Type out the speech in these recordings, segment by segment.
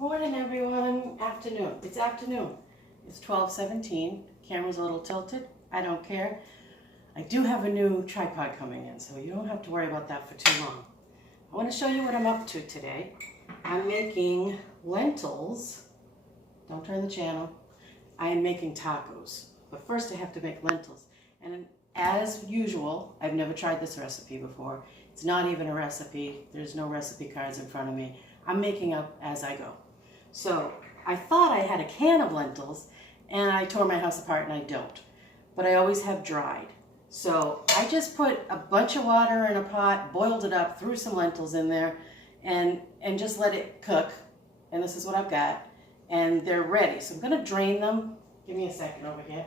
Morning, everyone. Afternoon. It's afternoon. It's 12:17. Camera's a little tilted. I don't care. I do have a new tripod coming in, so you don't have to worry about that for too long. I want to show you what I'm up to today. I'm making lentils. Don't turn the channel. I am making tacos. But first I have to make lentils. And as usual, I've never tried this recipe before. It's not even a recipe. There's no recipe cards in front of me. I'm making up as I go. So I thought I had a can of lentils and I tore my house apart and I don't. But I always have dried. So I just put a bunch of water in a pot, boiled it up, threw some lentils in there and just let it cook. And this is what I've got. And they're ready. So I'm going to drain them. Give me a second over here.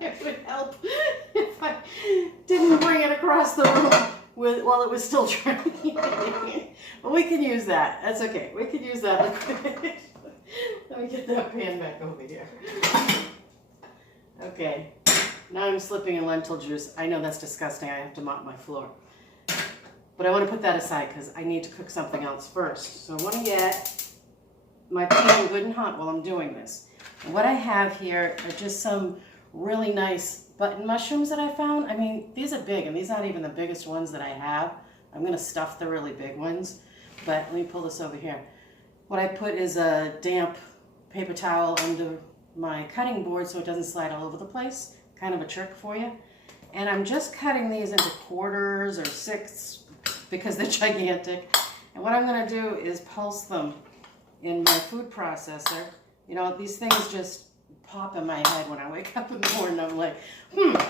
It would help if I didn't bring it across the room while it was still draining. But we can use that. That's okay. We can use that liquid. Let me get that pan back over here. Okay. Now I'm slipping in lentil juice. I know that's disgusting. I have to mop my floor. But I want to put that aside because I need to cook something else first. So I want to get my pan good and hot while I'm doing this. And what I have here are just some really nice button mushrooms that I found. I mean, these are big, and these aren't even the biggest ones that I have. I'm going to stuff the really big ones. But let me pull this over here. What I put is a damp paper towel under my cutting board so it doesn't slide all over the place. Kind of a trick for you. And I'm just cutting these into quarters or sixths because they're gigantic. And what I'm going to do is pulse them in my food processor. You know, these things just pop in my head when I wake up in the morning. I'm like,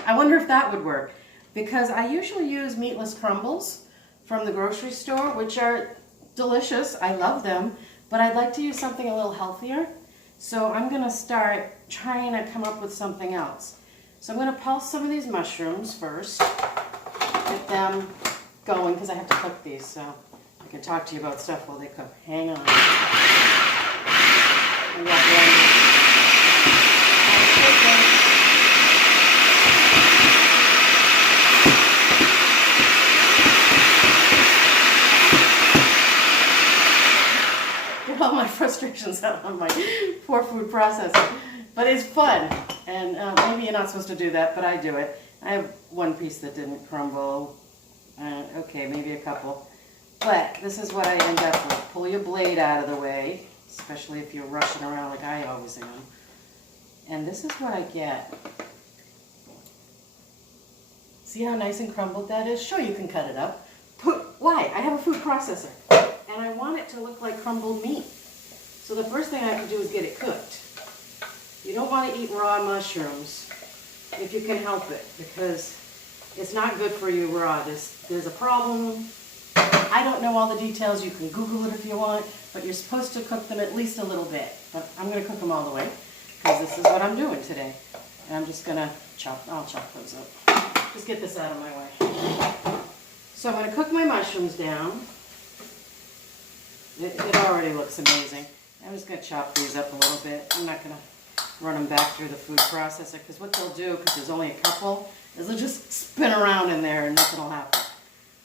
I wonder if that would work. Because I usually use meatless crumbles from the grocery store, which are delicious. I love them. But I'd like to use something a little healthier. So I'm going to start trying to come up with something else. So I'm going to pulse some of these mushrooms first. Get them going because I have to cook these. So I can talk to you about stuff while they cook. Hang on. All my frustrations out on my poor food processor, but it's fun, and maybe you're not supposed to do that, but I do it. I have one piece that didn't crumble, okay, maybe a couple, but this is what I end up with. Pull your blade out of the way, especially if you're rushing around like I always am, and this is what I get. See how nice and crumbled that is? Sure, you can cut it up. Why? I have a food processor. And I want it to look like crumbled meat. So the first thing I have to do is get it cooked. You don't want to eat raw mushrooms if you can help it, because it's not good for you raw. There's a problem. I don't know all the details. You can Google it if you want, but you're supposed to cook them at least a little bit. But I'm going to cook them all the way because this is what I'm doing today. And I'm just going to I'll chop those up. Just get this out of my way. So I'm going to cook my mushrooms down. It already looks amazing. I'm just going to chop these up a little bit. I'm not going to run them back through the food processor because what they'll do, because there's only a couple, is they'll just spin around in there and nothing will happen.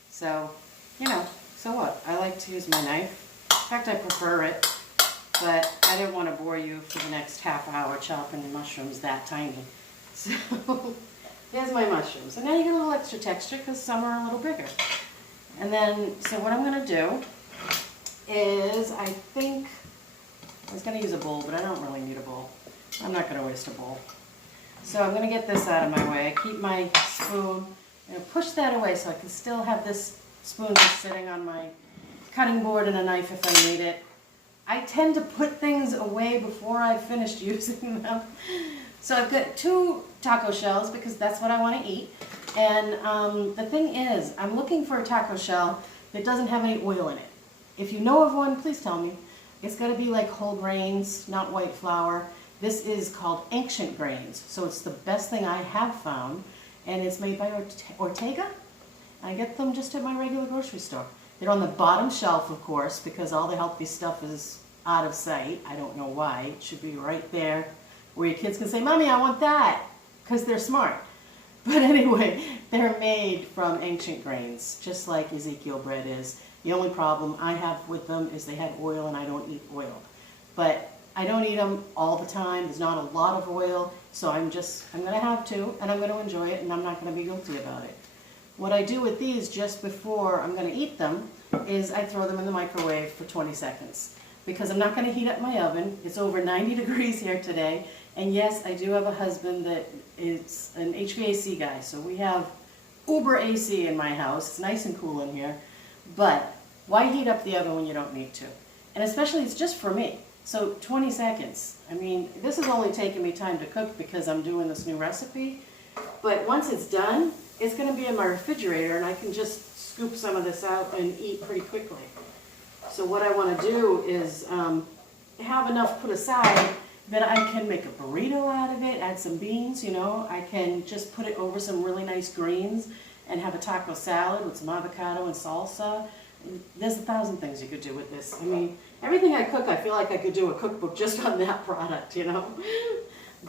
So, you know, so what? I like to use my knife. In fact, I prefer it, but I didn't want to bore you for the next half hour chopping mushrooms that tiny. So, there's my mushrooms. And now you get a little extra texture because some are a little bigger. And then, so what I'm going to do is, I think, I was going to use a bowl, but I don't really need a bowl. I'm not going to waste a bowl. So I'm going to get this out of my way. I keep my spoon, and push that away so I can still have this spoon just sitting on my cutting board and a knife if I need it. I tend to put things away before I've finished using them. So I've got 2 taco shells because that's what I want to eat. And the thing is, I'm looking for a taco shell that doesn't have any oil in it. If you know of one, please tell me. It's got to be like whole grains, not white flour. This is called Ancient Grains, so it's the best thing I have found, and it's made by Ortega. I get them just at my regular grocery store. They're on the bottom shelf, of course, because all the healthy stuff is out of sight. I don't know why. It should be right there where your kids can say, "Mommy, I want that," because they're smart. But anyway, they're made from ancient grains, just like Ezekiel bread is. The only problem I have with them is they have oil and I don't eat oil. But I don't eat them all the time. There's not a lot of oil, so I'm going to have to, and I'm going to enjoy it, and I'm not going to be guilty about it. What I do with these just before I'm going to eat them is I throw them in the microwave for 20 seconds. Because I'm not going to heat up my oven. It's over 90 degrees here today. And yes, I do have a husband that is an HVAC guy. So we have uber AC in my house. It's nice and cool in here. But why heat up the oven when you don't need to? And especially it's just for me. So 20 seconds. I mean, this is only taking me time to cook because I'm doing this new recipe. But once it's done, it's going to be in my refrigerator and I can just scoop some of this out and eat pretty quickly. So what I want to do is have enough put aside that I can make a burrito out of it, add some beans, you know. I can just put it over some really nice greens and have a taco salad with some avocado and salsa. There's 1,000 things you could do with this. I mean, everything I cook, I feel like I could do a cookbook just on that product, you know.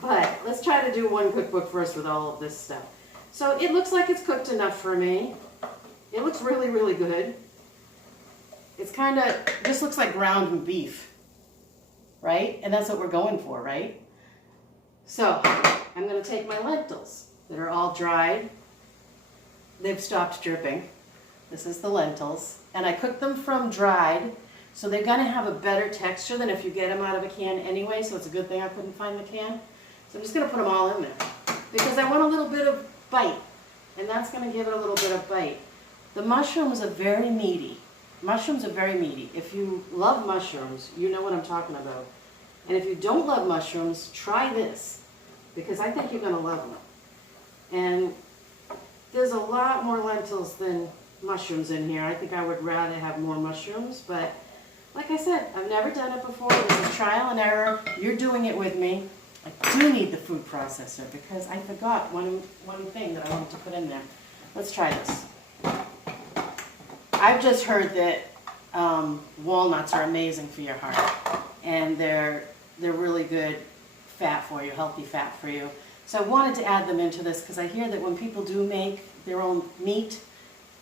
But let's try to do one cookbook first with all of this stuff. So it looks like it's cooked enough for me. It looks really, really good. It's kind of, this looks like ground beef, right? And that's what we're going for, right? So I'm going to take my lentils that are all dried. They've stopped dripping. This is the lentils. And I cooked them from dried, so they're going to have a better texture than if you get them out of a can anyway, so it's a good thing I couldn't find the can. So I'm just going to put them all in there because I want a little bit of bite, and that's going to give it a little bit of bite. The mushrooms are very meaty. Mushrooms are very meaty. If you love mushrooms, you know what I'm talking about. And if you don't love mushrooms, try this, because I think you're going to love them. And there's a lot more lentils than mushrooms in here. I think I would rather have more mushrooms, but like I said, I've never done it before. This is trial and error. You're doing it with me. I do need the food processor because I forgot one thing that I wanted to put in there. Let's try this. I've just heard that walnuts are amazing for your heart, and they're really good fat for you, healthy fat for you. So I wanted to add them into this because I hear that when people do make their own meat,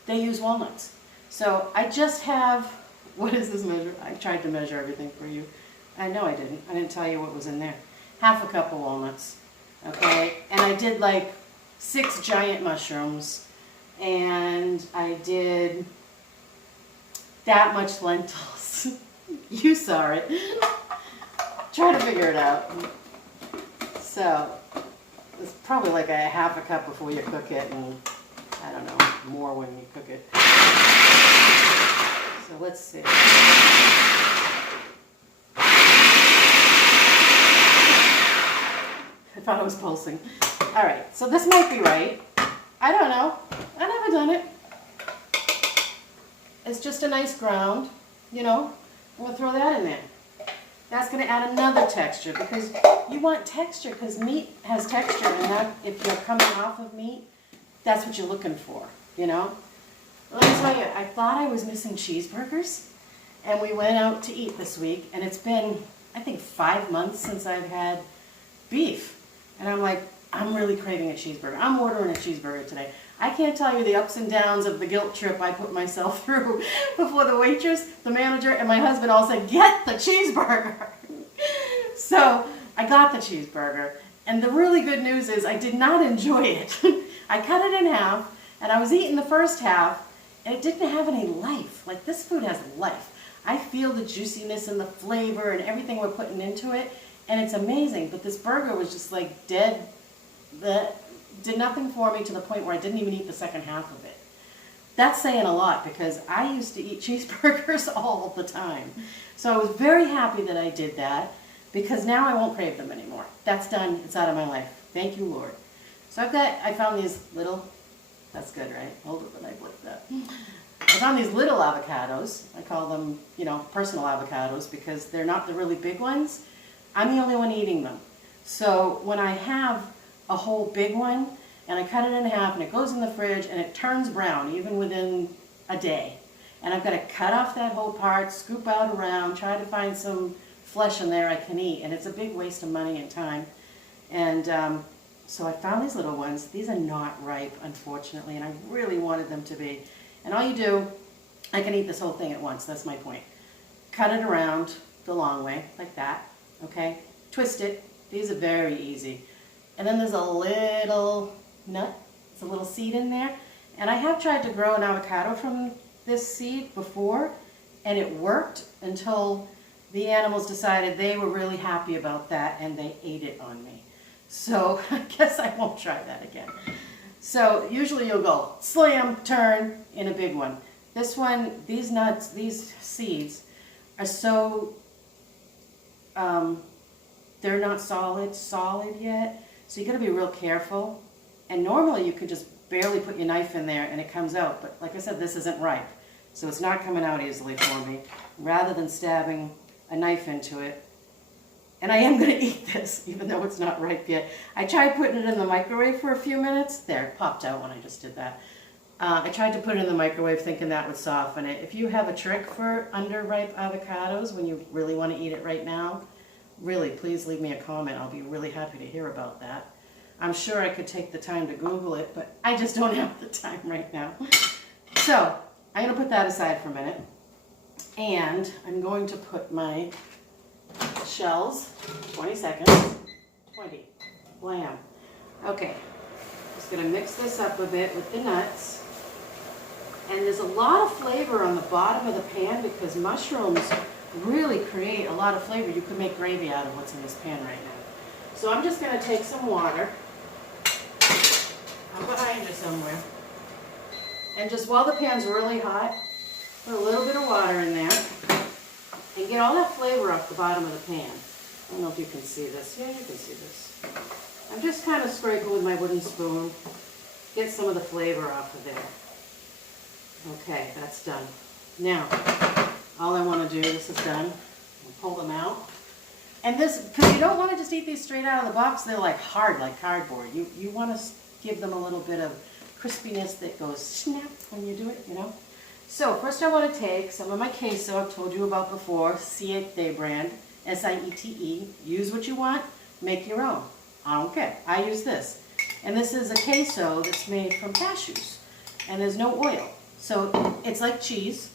they use walnuts. So I just have, what is this measure? I tried to measure everything for you. I know I didn't. I didn't tell you what was in there. Half a cup of walnuts, okay? And I did like 6 giant mushrooms, and I did that much lentils. You saw it. Try to figure it out. So it's probably like a half a cup before you cook it, and I don't know, more when you cook it. So let's see. I thought it was pulsing. All right, so this might be right. I don't know. I've never done it. It's just a nice ground, you know. I'm going to throw that in there. That's going to add another texture because you want texture because meat has texture, and that, if you're coming off of meat, that's what you're looking for, you know. Let me tell you, I thought I was missing cheeseburgers, and we went out to eat this week, and it's been, I think, 5 months since I've had beef. And I'm like, I'm really craving a cheeseburger. I'm ordering a cheeseburger today. I can't tell you the ups and downs of the guilt trip I put myself through before the waitress, the manager, and my husband all said, get the cheeseburger. So I got the cheeseburger. And the really good news is I did not enjoy it. I cut it in half, and I was eating the first half, and it didn't have any life. Like, this food has life. I feel the juiciness and the flavor and everything we're putting into it, and it's amazing. But this burger was just like dead. That did nothing for me to the point where I didn't even eat the second half of it. That's saying a lot because I used to eat cheeseburgers all the time. So I was very happy that I did that because now I won't crave them anymore. That's done. It's out of my life. Thank you, Lord. So I found these little, that's good, right? Hold it the knife like that. I found these little avocados. I call them, you know, personal avocados because they're not the really big ones. I'm the only one eating them. So when I have a whole big one and I cut it in half and it goes in the fridge and it turns brown even within a day. And I've got to cut off that whole part, scoop out around, try to find some flesh in there I can eat. And it's a big waste of money and time. And So I found these little ones. These are not ripe, unfortunately, and I really wanted them to be. And all you do, I can eat this whole thing at once, that's my point. Cut it around the long way, like that, okay? Twist it. These are very easy. And then there's a little nut, it's a little seed in there. And I have tried to grow an avocado from this seed before, and it worked until the animals decided they were really happy about that and they ate it on me. So I guess I won't try that again. So usually you'll go slam, turn in a big one. This one, these nuts, these seeds are so, they're not solid yet. So you gotta be real careful. And normally you could just barely put your knife in there and it comes out. But like I said, this isn't ripe. So it's not coming out easily for me. Rather than stabbing a knife into it, and I am going to eat this, even though it's not ripe yet. I tried putting it in the microwave for a few minutes. There, it popped out when I just did that. I tried to put it in the microwave thinking that would soften it. If you have a trick for underripe avocados when you really want to eat it right now, really, please leave me a comment. I'll be really happy to hear about that. I'm sure I could take the time to Google it, but I just don't have the time right now. So, I'm going to put that aside for a minute. And I'm going to put my shells, 20 seconds, 20, blam. Okay, just gonna mix this up a bit with the nuts. And there's a lot of flavor on the bottom of the pan because mushrooms really create a lot of flavor. You could make gravy out of what's in this pan right now. So I'm just gonna take some water. I'm behind you somewhere. And just while the pan's really hot, put a little bit of water in there and get all that flavor off the bottom of the pan. I don't know if you can see this. Yeah, you can see this. I'm just kind of scraping with my wooden spoon, get some of the flavor off of there. Okay, that's done. Now, all I want to do, this is done, I'll pull them out. And this, because you don't want to just eat these straight out of the box, they're like hard, like cardboard. You want to give them a little bit of crispiness that goes snap when you do it, you know. So first I want to take some of my queso I've told you about before, Siete brand, S-I-E-T-E. Use what you want, make your own. I don't care. I use this. And this is a queso that's made from cashews. And there's no oil. So it's like cheese.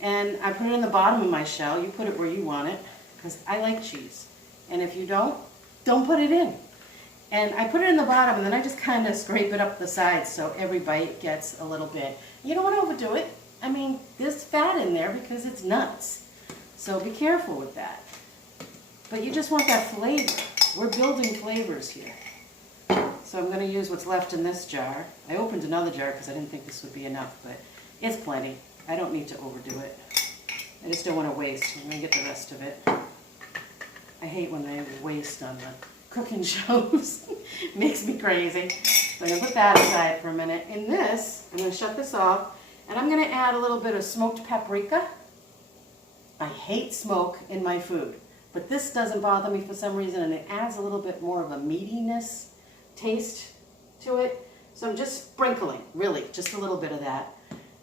And I put it in the bottom of my shell. You put it where you want it, because I like cheese. And if you don't put it in. And I put it in the bottom, and then I just kind of scrape it up the sides so every bite gets a little bit. You don't want to overdo it. I mean, there's fat in there because it's nuts. So be careful with that. But you just want that flavor. We're building flavors here. So I'm going to use what's left in this jar. I opened another jar because I didn't think this would be enough, but it's plenty. I don't need to overdo it. I just don't want to waste. I'm going to get the rest of it. I hate when they waste on the cooking shows. Makes me crazy. So I'm going to put that aside for a minute. In this, I'm going to shut this off, and I'm going to add a little bit of smoked paprika. I hate smoke in my food, but this doesn't bother me for some reason, and it adds a little bit more of a meatiness taste to it. So I'm just sprinkling, really, just a little bit of that.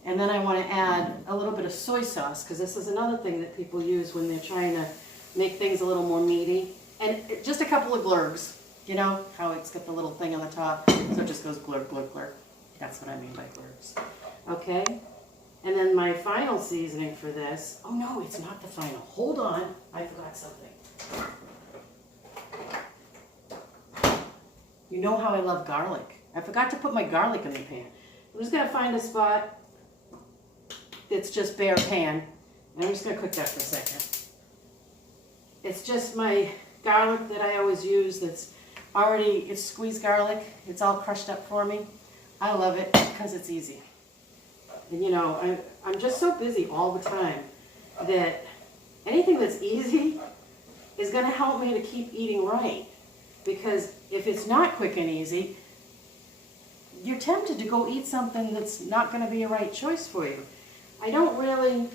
And then I want to add a little bit of soy sauce, because this is another thing that people use when they're trying to make things a little more meaty. And just a couple of glurgs, you know, how it's got the little thing on the top, so it just goes glurg, glurg, glurg. That's what I mean by glurgs. Okay? And then my final seasoning for this, oh no, it's not the final. Hold on, I forgot something. You know how I love garlic. I forgot to put my garlic in the pan. I'm just gonna find a spot that's just bare pan, and I'm just gonna cook that for a second. It's just my garlic that I always use that's already, it's squeezed garlic. It's all crushed up for me. I love it because it's easy. And you know, I'm just so busy all the time that anything that's easy is going to help me to keep eating right. Because if it's not quick and easy, you're tempted to go eat something that's not going to be a right choice for you. I don't really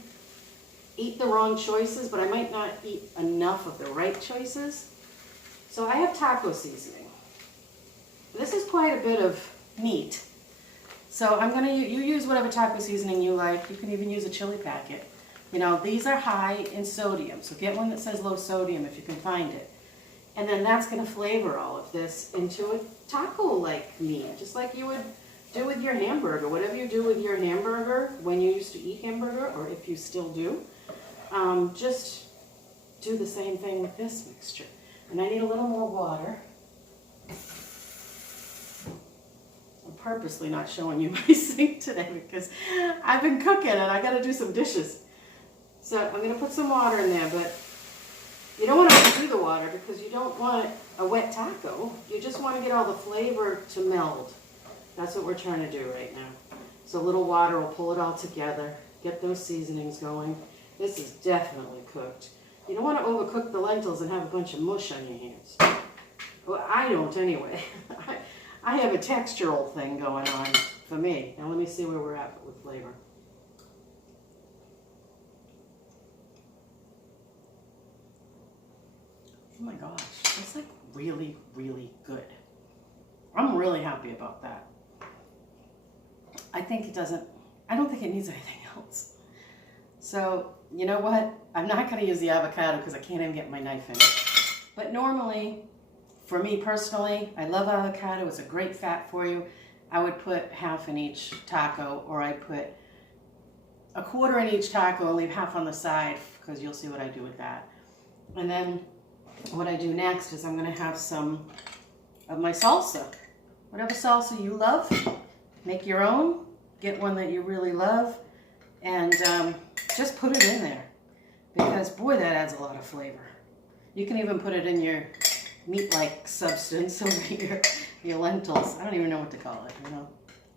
eat the wrong choices, but I might not eat enough of the right choices. So I have taco seasoning. This is quite a bit of meat. So I'm going to, you use whatever taco seasoning you like. You can even use a chili packet. You know, these are high in sodium, so get one that says low sodium if you can find it. And then that's gonna flavor all of this into a taco-like meat, just like you would do with your hamburger. Whatever you do with your hamburger when you used to eat hamburger, or if you still do, just do the same thing with this mixture. And I need a little more water. I'm purposely not showing you my sink today because I've been cooking and I gotta do some dishes. So I'm gonna put some water in there, but you don't want to overdo the water because you don't want a wet taco. You just want to get all the flavor to meld. That's what we're trying to do right now. So a little water will pull it all together, get those seasonings going. This is definitely cooked. You don't want to overcook the lentils and have a bunch of mush on your hands. Well, I don't anyway. I have a textural thing going on for me. Now let me see where we're at with flavor. Oh my gosh, it's like really, really good. I'm really happy about that. I don't think it needs anything else. So, you know what? I'm not gonna use the avocado because I can't even get my knife in it. But normally, for me personally, I love avocado. It's a great fat for you. I would put half in each taco, or I'd put a quarter in each taco and leave half on the side because you'll see what I do with that. And then what I do next is I'm going to have some of my salsa. Whatever salsa you love, make your own. Get one that you really love and just put it in there because, boy, that adds a lot of flavor. You can even put it in your meat-like substance over your lentils. I don't even know what to call it, you know,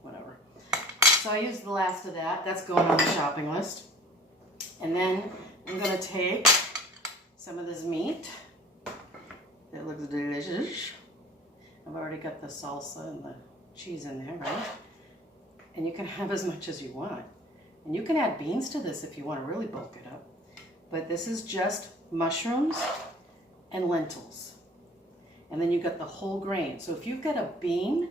whatever. So I used the last of that. That's going on the shopping list. And then I'm going to take some of this meat. It looks delicious. I've already got the salsa and the cheese in there, right? And you can have as much as you want. And you can add beans to this if you want to really bulk it up. But this is just mushrooms and lentils. And then you've got the whole grain. So if you've got a bean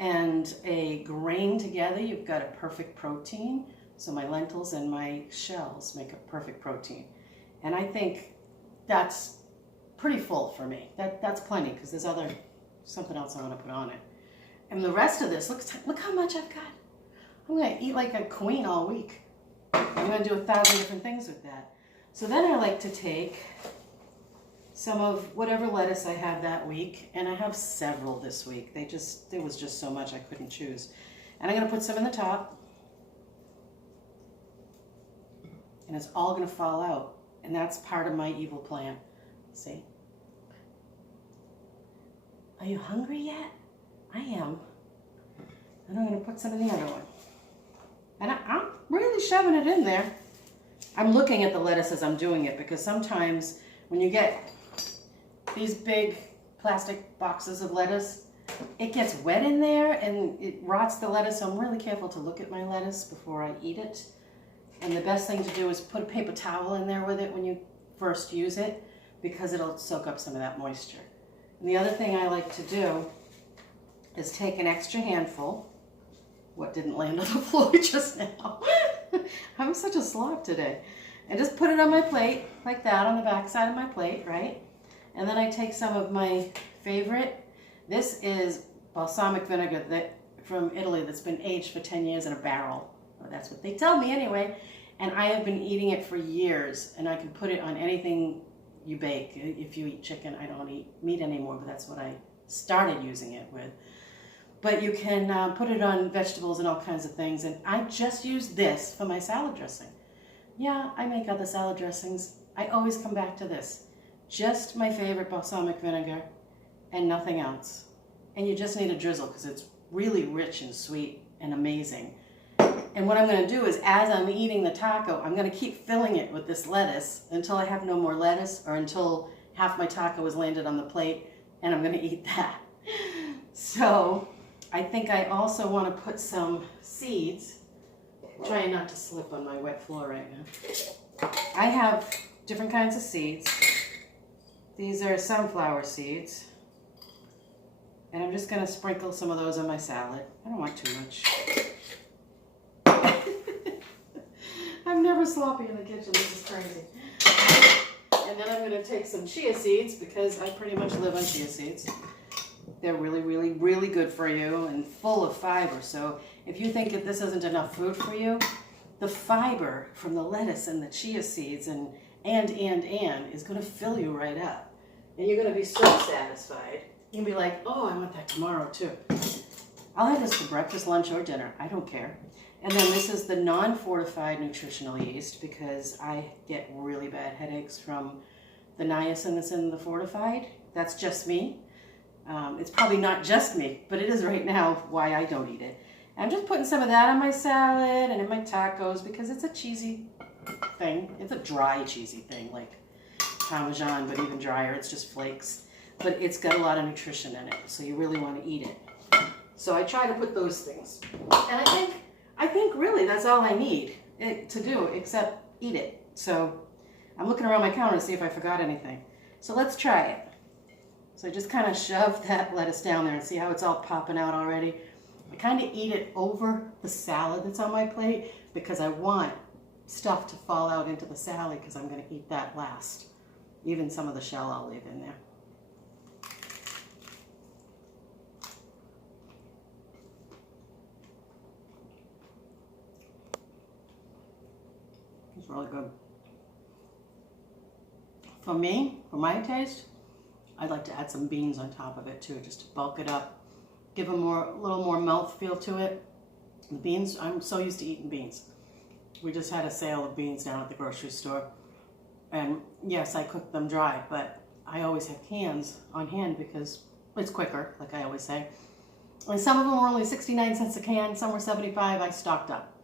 and a grain together, you've got a perfect protein. So my lentils and my shells make a perfect protein. And I think that's pretty full for me. That's plenty because there's something else I want to put on it. And the rest of this, look how much I've got. I'm going to eat like a queen all week. I'm going to do 1,000 different things with that. So then I like to take some of whatever lettuce I had that week, and I have several this week. There was just so much I couldn't choose. And I'm going to put some in the top, and it's all going to fall out. And that's part of my evil plan. See? Are you hungry yet? I am. And I'm going to put some in the other one. And I'm really shoving it in there. I'm looking at the lettuce as I'm doing it because sometimes when you get these big plastic boxes of lettuce, it gets wet in there and it rots the lettuce. So I'm really careful to look at my lettuce before I eat it. And the best thing to do is put a paper towel in there with it when you first use it because it'll soak up some of that moisture. And the other thing I like to do is take an extra handful. What didn't land on the floor just now? I'm such a slob today. And just put it on my plate like that, on the back side of my plate, right? And then I take some of my favorite. This is balsamic vinegar from Italy that's been aged for 10 years in a barrel. Well, that's what they tell me anyway. And I have been eating it for years, and I can put it on anything you bake. If you eat chicken, I don't eat meat anymore, but that's what I started using it with. But you can put it on vegetables and all kinds of things. And I just use this for my salad dressing. Yeah, I make other salad dressings. I always come back to this. Just my favorite balsamic vinegar and nothing else. And you just need a drizzle because it's really rich and sweet and amazing. And what I'm going to do is, as I'm eating the taco, I'm going to keep filling it with this lettuce until I have no more lettuce, or until half my taco is landed on the plate, and I'm going to eat that. So I think I also want to put some seeds. Trying not to slip on my wet floor right now. I have different kinds of seeds. These are sunflower seeds. And I'm just going to sprinkle some of those on my salad. I don't want too much. I'm never sloppy in the kitchen. This is crazy. And then I'm going to take some chia seeds because I pretty much live on chia seeds. They're really, really, really good for you and full of fiber. So if you think that this isn't enough food for you, the fiber from the lettuce and the chia seeds and is going to fill you right up. And you're going to be so satisfied. You'll be like, oh, I want that tomorrow too. I'll have this for breakfast, lunch, or dinner. I don't care. And then this is the non-fortified nutritional yeast because I get really bad headaches from the niacin that's in the fortified. That's just me. It's probably not just me, but it is right now why I don't eat it. And I'm just putting some of that on my salad and in my tacos because it's a cheesy thing. It's a dry cheesy thing like Parmesan, but even drier. It's just flakes. But it's got a lot of nutrition in it, so you really want to eat it. So I try to put those things. And I think really that's all I need to do except eat it. So I'm looking around my counter to see if I forgot anything. So let's try it. So I just kind of shove that lettuce down there and see how it's all popping out already. I kind of eat it over the salad that's on my plate because I want stuff to fall out into the salad because I'm going to eat that last. Even some of the shell I'll leave in there. It's really good. For me, for my taste, I'd like to add some beans on top of it too, just to bulk it up, give a little more mouthfeel to it. The beans, I'm so used to eating beans. We just had a sale of beans down at the grocery store. And yes, I cook them dry, but I always have cans on hand because it's quicker, like I always say. And some of them were only 69 cents a can, some were 75, I stocked up.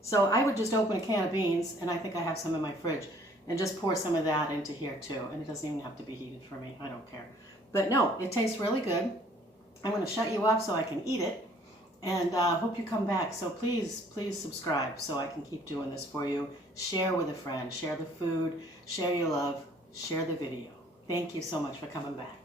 So I would just open a can of beans, and I think I have some in my fridge, and just pour some of that into here too. And it doesn't even have to be heated for me, I don't care. But no, it tastes really good. I'm gonna shut you off so I can eat it. And hope you come back. So please, please subscribe so I can keep doing this for you. Share with a friend, share the food, share your love, share the video. Thank you so much for coming back.